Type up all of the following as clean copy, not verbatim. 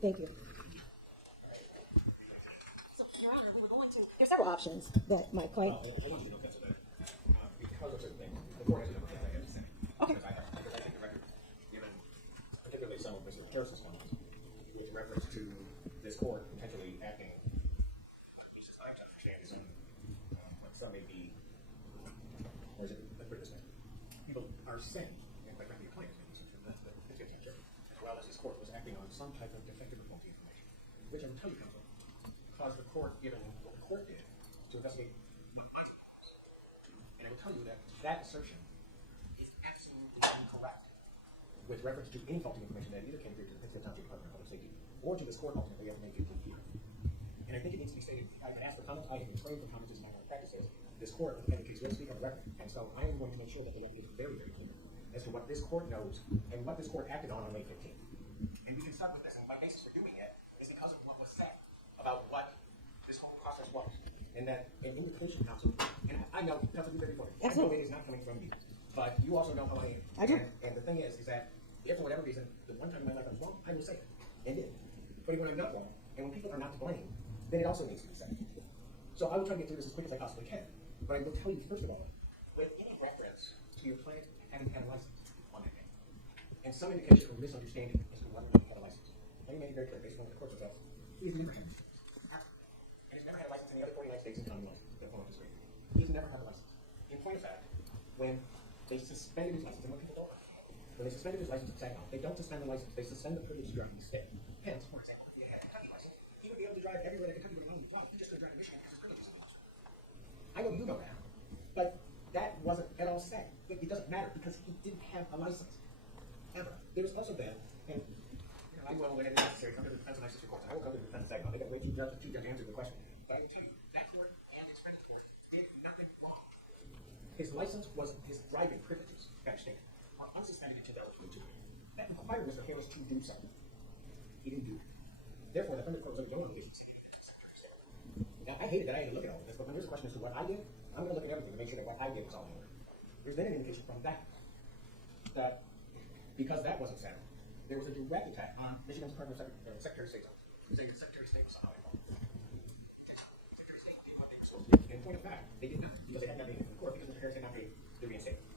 Thank you. So, Your Honor, we were going to. There's several options that my client. I want you to know that because of certain things, the court has never had that consent. Okay. Because I think the record, given particularly some of Mr. Harris's comments, with reference to this court potentially acting, he says, I understand some, what some may be, or is it, let's put it this way, people are saying, and quite frankly, your client is making some that the fifth capture, as well as this court was acting on some type of defective or faulty information, which I will tell you, counsel, caused the court, given what the court did, to investigate what I did. And I will tell you that that assertion is absolutely incorrect with reference to any faulty information that either came through to the Pittsfield Township Department of Public Safety or to this court ultimately after May 15th here. And I think it needs to be stated, I've been asked for comments, I have been trained for comments as my practice is. This court, and the case will speak on the record. And so I am going to make sure that the record is very, very clear as to what this court knows and what this court acted on May 15th. And we can start with this, and my basis for doing it is because of what was said about what this whole process was. And that an invitation, counsel, and I know, counsel, be very important. I know it is not coming from you, but you also know how I am. I do. And the thing is that if for whatever reason, the one time in my life I was wrong, I will say it, and did. But when I'm not wrong, and when people are not to blame, then it also needs to be said. So I will try to get through this as quick as I possibly can. But I will tell you, first of all, with any reference to your client having had a license on that day, and some indication of misunderstanding as to whether or not he had a license, let me make it very clear, based on the court's results, he's never had a license. And he's never had a license in the other 49 states and counting one that come up this week. He's never had a license. In point of fact, when they suspended his license, and what people don't understand, when they suspended his license at Saginaw, they don't suspend the license, they suspend the privilege to drive in the state. Hence, for example, if he had a Kentucky license, he would be able to drive everywhere that Kentucky would allow him to drive. He just couldn't drive in Michigan because his privilege is in Michigan. I know you know that, but that wasn't at all said. It doesn't matter because he didn't have a license. Ever. There was also that, and I will, when it's necessary, come to the defense of my sister courts. I will come to the defense of Saginaw. They got way too judge answer the question. But I will tell you, that court and its friendly court did nothing wrong. His license was his driving privileges, understand, are unsuspended until they're to do. That required Mr. Harris to do something. He didn't do it. Therefore, the friendly court was under no obligation to say anything to Secretary of State. Now, I hated that I had to look at all of this, but when there's a question as to what I did, I'm going to look at everything to make sure that what I did was all in order. There's then an indication from that because that wasn't settled, there was a direct attack on Michigan's Department of Secretary of State's office, saying that Secretary of State was somehow involved. Secretary of State did what they were supposed to do. In point of fact, they did not, because they had nothing in the court, because Mr. Harris had not paid the reinstatement.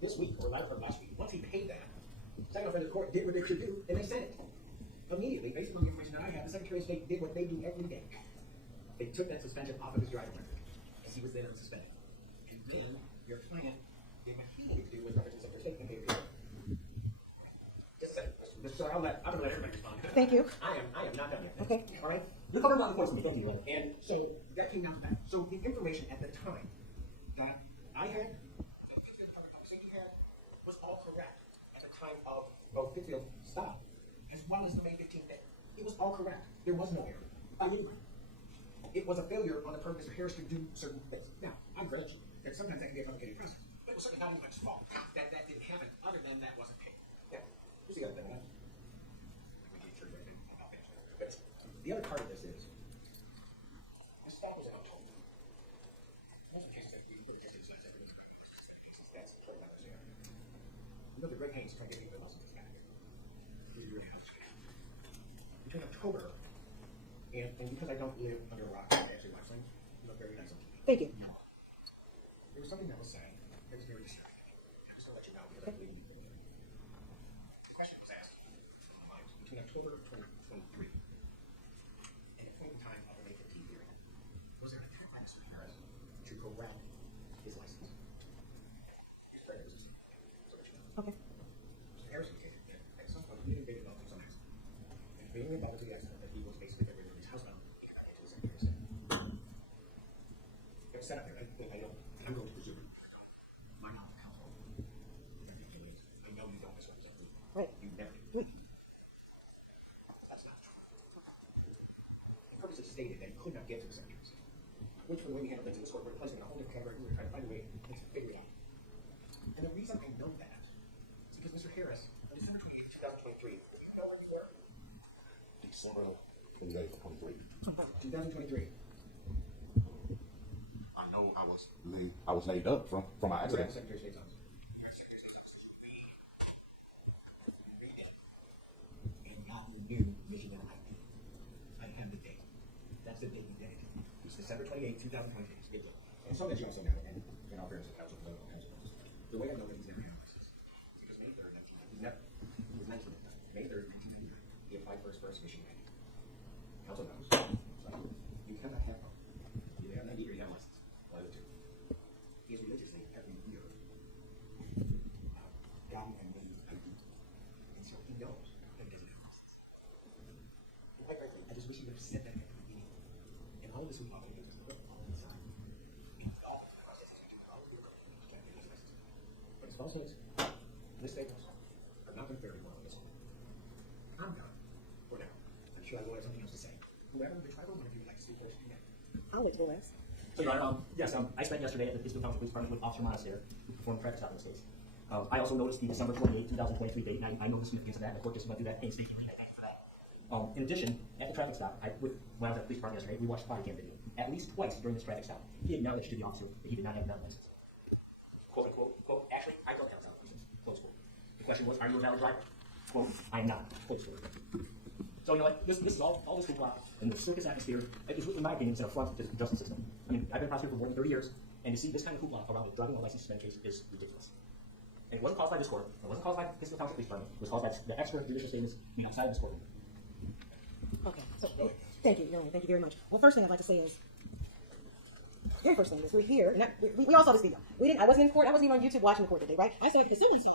This week, or latter part of last week, once he paid that, Saginaw Federal Court did what they should do, and they sent it. Immediately, based on the information that I have, the Secretary of State did what they do every day. They took that suspension off of his driving record, and he was then unsuspended. And then, your client did what he needed to do with reference to Secretary of State and paid the bill. Just a second. So I'm going to let everybody respond. Thank you. I am not done yet. Okay. All right? You covered a lot of points with me. Thank you. And so that came down to that. So the information at the time that I had, that Pittsfield Public Safety had, was all correct at the time of both Pittsfield stop as well as the May 15th day. It was all correct. There was no error. I agree. It was a failure on the part of Mr. Harris to do certain things. Now, I'm grateful that sometimes that can be a complicated process, but it was certainly not anybody's fault that that didn't happen, other than that wasn't paid. Yeah. Here's the other thing. But the other part of this is, this stop was in October. Most of the cases that we put against it, that's totally not there. You know, the Greg Haynes trying to get me the license back. He's really house. Between October and because I don't live under a rock, I actually watch things. You look very nice. Thank you. There was something that was said that was very distracting. I'm just going to let you know because I believe you. The question was asked between October 2023 and a point in time of the May 15th hearing. Was there a attempt by Mr. Harris to correct his license? His credit was so that you know. Okay. Mr. Harris indicated that at some point he didn't involved in some accident. And being involved in the accident that he was basically getting rid of his house now, he got into the Secretary of State. It was set up there. I know. I'm going to presume it. My knowledge of counsel. I know you don't misrepresent me. Right. You never do. That's not true. The purpose is stated that he could not get to the Secretary of State, which, from the way we handled things in this court, we're placing in a whole different category. We're trying to find a way to figure it out. And the reason I know that is because Mr. Harris, on December 28, 2023, do you know where you were? December 28th, 23. 2023. I know I was laid up from my You're at accident. the Secretary of State's office. And not the new Michigan 28, 2023. And some that you also know, and in all fairness, counsel, political counsel, the way I know that he's never had a license is because May 3rd, 1990, he was 19 at the time. May 3rd, 1993, he applied for his first Michigan ID. Counsel knows. So you cannot have both. You have an ID or you have a license. One of the two. He is religiously every year gotten a new ID. And so he knows that he doesn't have a license. Quite frankly, I just wish he would have said that at the beginning. And all of this would be all on the side. But his falsehoods, misstatements, are not very well listened. I'm done for now. I'm sure I will have something else to say. Whoever the tribal one of you would like to speak first, do that. I'll wait till last. So, Your Honor, yes, I spent yesterday at the Eastwood Township Police Department with Officer Monastery, who performed a traffic stop in this case. I also noticed the December 28, 2023 date, and I know the significance of that, and the court just went through that painstakingly, and thank you for that. In addition, at the traffic stop, when I was at the police department yesterday, we watched body cam video. At least twice during this traffic stop, he acknowledged to the officer that he did not have a gun license. Quote unquote, quote, actually, I don't have a valid license. Close quote. The question was, are you a valid driver? Quote, I am not. Close quote. So, you know what, this is all this hoopla and the circus atmosphere, in my opinion, it's an affront to the justice system. I mean, I've been a prosecutor for more than 30 years, and to see this kind of hoopla around a driving while license suspended case is ridiculous. And it wasn't caused by this court, it wasn't caused by the Eastwood Township Police Department, it was caused by the expert judicial statements made outside of this courtroom. Okay, so thank you, no, thank you very much. Well, first thing I'd like to say is, very first thing is we're here, and we all saw this video. I wasn't in court, I wasn't even on YouTube watching the court today, right? I saw it because someone saw it.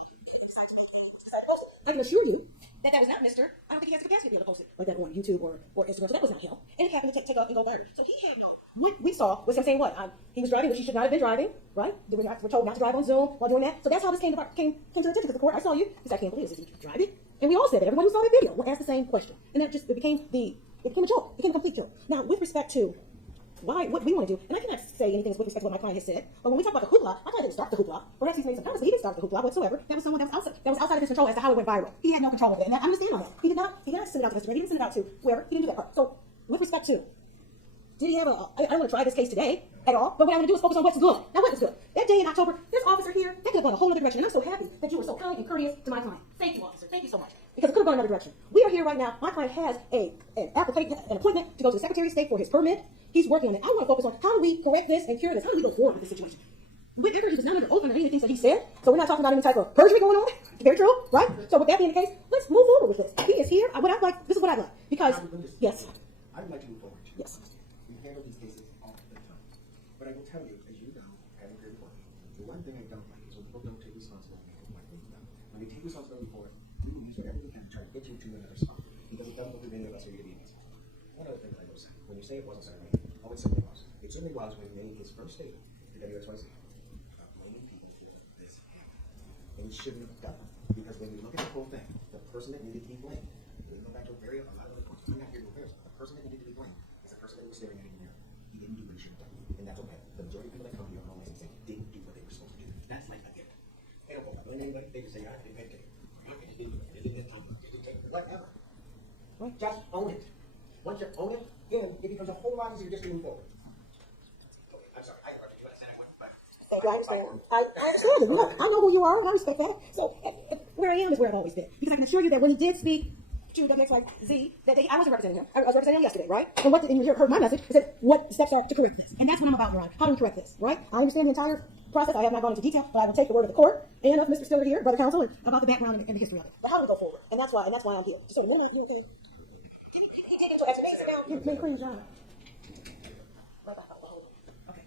I can assure you that was not Mr. I don't think he has the capacity to be able to post it like that on YouTube or Instagram, so that was not him. And it happened to take off and go viral. So he had no, what we saw was him saying what? He was driving, which he should not have been driving, right? We're told not to drive on Zoom while doing that. So that's how this came to attention to the court. I saw you, because I can't believe this. Is he driving? And we all said that. Everyone who saw that video asked the same question. And that just, it became a joke. It became a complete joke. Now, with respect to what we want to do, and I cannot say anything with respect to what my client has said, but when we talk about the hoopla, my client didn't start the hoopla. Perhaps he's made some comments, but he didn't start the hoopla whatsoever. That was someone that was outside of his control as to how it went viral. He had no control over that, and I understand all that. He did not send it out to Instagram, he didn't send it out to whoever, he didn't do that part. So, with respect to, did he have I don't want to try this case today at all, but what I want to do is focus on what's good. Now, what is good? That day in October, this officer here, they could have gone a whole other direction, and I'm so happy that you were so kind and courteous to my client. Thank you, officer. Thank you so much. Because it could have gone another direction. We are here right now. My client has an appointment to go to the Secretary of State for his permit. He's working on it. I want to focus on how do we correct this and cure this? How do we go forward with this situation? Whatever, he was not under oath on any of the things that he said, so we're not talking about any type of perjury going on. Very true, right? So with that being the case, let's move forward with this. He is here. This is what I like. Because, yes. I would like to move forward. Yes. We handle these cases all the time. But I will tell you, as you know, having career before, the one thing I don't like is when people don't take responsibility for what they've done. When they take responsibility for it, we will use whatever we can to try to get you to another spot. Because it doesn't look like any of us are going to be honest. One other thing that I will say, when you say it wasn't Saturday, oh, it certainly was. It certainly was when he made his first statement to WXYZ about blaming people for this happened. And he shouldn't have done it. Because when you look at the whole thing, the person that needed to be blamed, we go back to a lot of other points. I'm not here to embarrass, but the person that needed to be blamed is the person that was staring at him in the mirror. He didn't do what he should have done. And that's okay. The majority of people that come here on license didn't do what they were supposed to do. That's like a gift. They don't go back blame anybody. They just say, I didn't pay attention. I didn't do it. They didn't have time. They didn't take it. Whatever. Right? Just own it. Once you own it, then it becomes a whole lot easier just to move forward. Okay, I'm sorry. I interrupted you. I said I wouldn't, but Thank you. I understand. I understand it. Look, I know who you are, and I respect that. So where I am is where I've always been. Because I can assure you that when he did speak to WXYZ, that day, I wasn't representing him. I was representing him yesterday, right? And you heard my message. It said, what steps are to correct this? And that's what I'm about, Your Honor. How do we correct this, right? I understand the entire process. I have not gone into detail, but I will take the word of the court and of Mr. Stiller here, brother counsel, about the background and the history of it. But how do we go forward? And that's why I'm here. Just so the moment, you okay? He did into action. Sit down. May please, Your Honor. Right back. Hold on. Okay.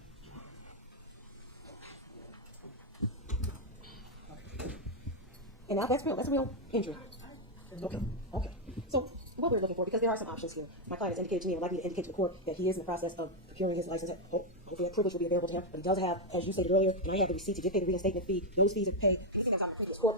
And now that's a real injury. Okay. So what we're looking for, because there are some options here. My client has indicated to me and would like me to indicate to the court that he is in the process of procuring his license. Hopefully that privilege will be available to him. But he does have, as you stated earlier, and I have the receipts. He did pay the reinstatement fee. Those fees are paid.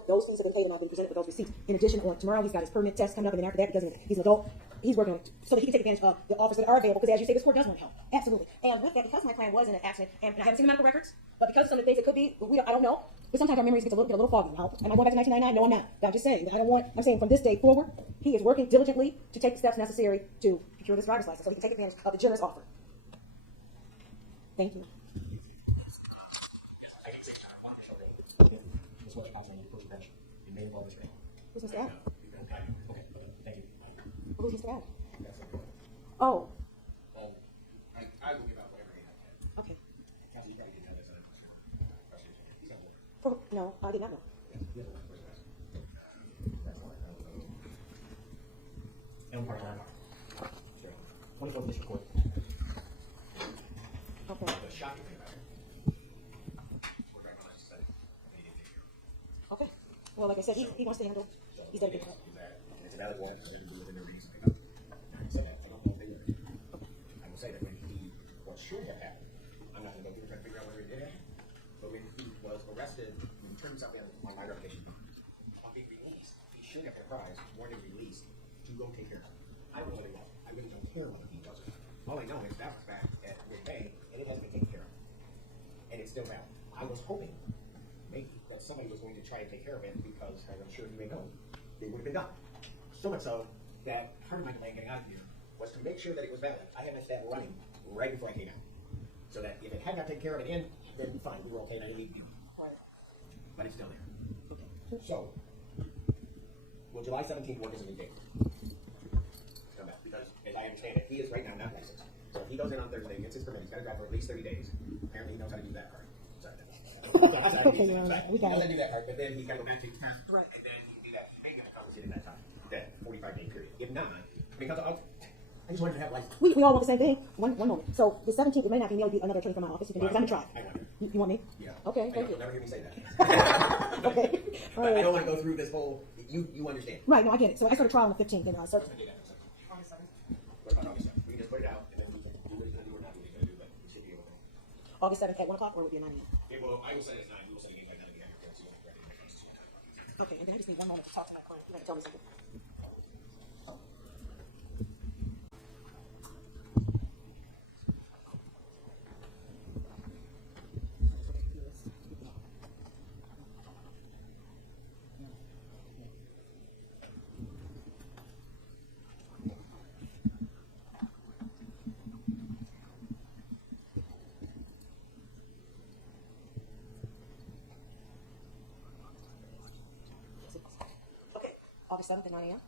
Those fees have been paid and I've been presented with those receipts. In addition, tomorrow he's got his permit test coming up, and then after that, because he's an adult, he's working on it so that he can take advantage of the offers that are available. Because as you say, this court does want to help. Absolutely. And with that, because my client was in an accident, and I haven't seen the medical records, but because of some of the things it could be, I don't know. But sometimes our memories get a little foggy. Am I going back to 1999? No, I'm not. But I'm just saying, I'm saying from this day forward, he is working diligently to take the steps necessary to procure this driver's license so he can take advantage of the generous offer. Thank you. Who's Mr. Adam? Okay, thank you. Who's Mr. Adam? Oh. I will give out whatever he has. No, I did not know. And part-time. 24th District Court. Okay. The shocking thing about it, we're right on his side, and he didn't take care of it. Okay. Well, like I said, he wants to handle. He's dedicated. Is that, and it's a valid one, they're within their reason. Having said that, I don't know if they were. I will say that when he, what should have happened, I'm not gonna go through and try to figure out whether it did happen, but when he was arrested, when he turned himself in on my reputation, on being released, he should have been apprised, warned and released, to go take care of it. I don't know whether he was. I really don't care whether he does or not. All I know is that was back at midday, and it hasn't been taken care of. And it's still valid. I was hoping, maybe, that somebody was going to try and take care of it, because, as I'm sure you may know, it would have been done. So much so that part of my delay in getting out of here was to make sure that it was valid. I had my stat running right before I came out. So that if it had not taken care of it in, then fine, we were okay, and I didn't need you. Right. But it's still there. So, will July 17th work as a new date? Come back, because as I understand it, he is right now not licensed. So if he goes in on Thursday, gets his permit, he's got to drive for at least 30 days. Apparently he knows how to do that part. Sorry. Okay, well, we got he knows how it. to do that part, but then he's got to go back to his test. Right. And then he can do that. He may get accomplish it in that time, that 45-day period. If not, because I just wanted to have license. We all want the same thing. One moment. So the 17th, it may not be me. It'll be another attorney from my office. You can do it because I'm in trial. I wonder. You want me? Yeah. Okay, I know, thank you. you'll never hear me say that. Okay. All But I right. don't want to go through this whole. You understand. Right. No, I get it. So I started trial on the 15th, and so. What about August 7th? We can just put it out, and then we can do what he's going to do or not do what he's going to do, but we should be able to. August 7th at 1 o'clock, or would it be at 9 a.m.? Okay, well, I will say it's 9. We will say it like that again. So you're ready. Okay. And then I just need one moment to talk to my client. You have to tell me something. Okay. August 7th at 9 a.m.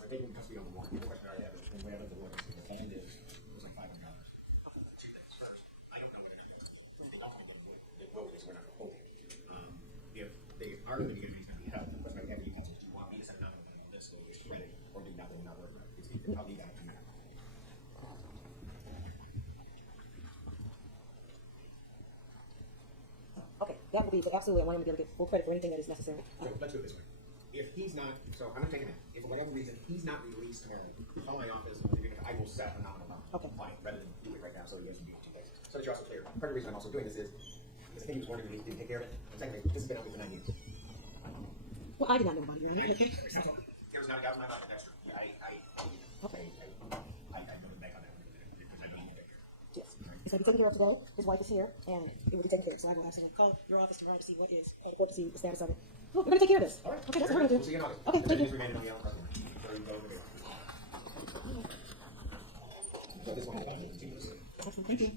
We're taking custody of the one. The question I have is, when we have the one, the band is, it was like $500. Two things. First, I don't know whether or not the ultimate the vote is we're not hoping. If they are going to get these going to be held, the question I have to you is, do you want me to send another one on this so it's ready, or do nothing, not work? It's I'll need that to matter. Okay. That will be absolutely. I want him to be able to get full credit for anything that is necessary. So let's do it this way. If he's not, so I'm not taking that. If for whatever reason he's not released tomorrow, call my office. I will set a nominal amount. Okay. Fine, rather than do it right now, so he has to do 2 days. So that you're also clear. Part of the reason I'm also doing this is because I think he was wondering if he didn't take care of it. And secondly, this has been out there for 9 years. Well, I did not know about it, Your Honor. Okay. There was not a doubt in my mind, but that's true. Okay. I go back on that because I don't even take care. Yes. It's going to be taken care of today. His wife is here, and it will be taken care of. So I will absolutely call your office tomorrow to see what is, call the court to see the status of it. Oh, we're going to take care of this. All right. Okay, that's what we're going to do. We'll see you in August. Okay, thank you. Just remanded on the other customer. So you go over there. So this one is fine. Excellent. Thank you.